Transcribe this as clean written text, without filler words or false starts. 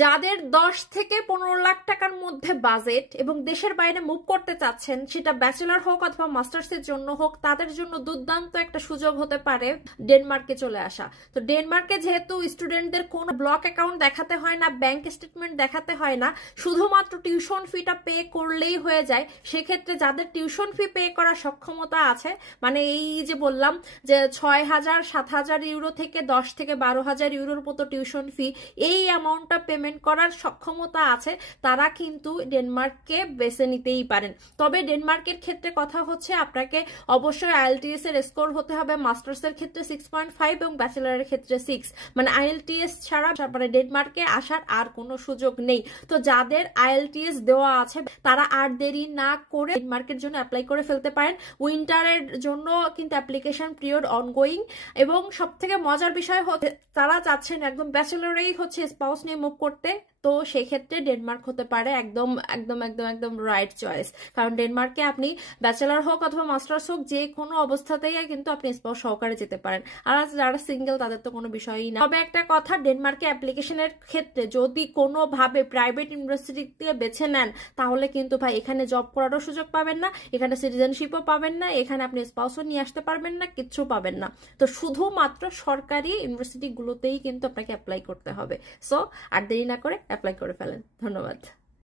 যাদের 10 থেকে 15 লাখ টাকার মধ্যে বাজেট এবং দেশের বাইরে মুভ করতে চাচ্ছেন, সেটা ব্যাচেলর হোক অথবা মাস্টার্সের জন্য হোক, তাদের জন্য দুর্দান্ত একটা সুযোগ হতে পারে ডেনমার্কে চলে আসা। তো ডেনমার্কে যেহেতু স্টুডেন্টদের কোনো ব্লক অ্যাকাউন্ট দেখাতে হয় না, ব্যাংক স্টেটমেন্ট দেখাতে হয় না, শুধুমাত্র টিউশন ফিটা পে করলেই হয়ে যায়, সেক্ষেত্রে যাদের টিউশন ফি পে করার সক্ষমতা আছে, মানে এই যে বললাম যে 6,000 7,000 ইউরো থেকে 10 থেকে 12,000 ইউরোর মতো টিউশন ফি, এই অ্যামাউন্টটা পেমেন্ট করার সক্ষমতা আছে, তারা কিন্তু ডেনমার্ককে বেছে নিতেই পারেন। তবে ডেনমার্কের ক্ষেত্রে কথা হচ্ছে আপনাকে অবশ্যই আইএলটিএস এর স্কোর হতে হবে, মাস্টার্সের ক্ষেত্রে 6.5 এবং ব্যাচেলারের ক্ষেত্রে 6, মানে আইএলটিএস ছাড়া মানে ডেনমার্কে আসার আর কোনো সুযোগ নেই। তো যাদের আইএলটিএস দেওয়া আছে তারা আর দেরি না করে ডেনমার্কের জন্য অ্যাপ্লাই করে ফেলতে পারেন। উইন্টারের জন্য কিন্তু অ্যাপ্লিকেশন পিরিয়ড অনগোয়িং, এবং সব থেকে মজার বিষয় হচ্ছে তারা চাচ্ছেন একদম ব্যাচেলরেই হচ্ছে স্পাউস নিয়ে মুভ করতে, তো সেক্ষেত্রে ডেনমার্ক হতে পারে একদম একদম একদম একদম রাইট চয়েস। কারণ ডেনমার্কে আপনি ব্যাচেলর হোক অথবা মাস্টার্স হোক, যে কোনো অবস্থাতেই কিন্তু আপনি স্পাউস সহকারে যেতে পারেন। আর যারা সিঙ্গেল তাদের তো কোনো বিষয়ই না। তবে একটা কথা, ডেনমার্কে অ্যাপ্লিকেশনের ক্ষেত্রে যদি কোনোভাবে প্রাইভেট ইউনিভার্সিটিতে বেছে নেন, তাহলে কিন্তু ভাই এখানে জব করারও সুযোগ পাবেন না, এখানে সিটিজেনশিপও পাবেন না, এখানে আপনি স্পাউসও নিয়ে আসতে পারবেন না, কিচ্ছু পাবেন না। তো শুধুমাত্র সরকারি ইউনিভার্সিটিগুলোতেই কিন্তু আপনাকে অ্যাপ্লাই করতে হবে। সো আর দেরি না করে অ্যাপ্লাই করে ফেলেন। ধন্যবাদ।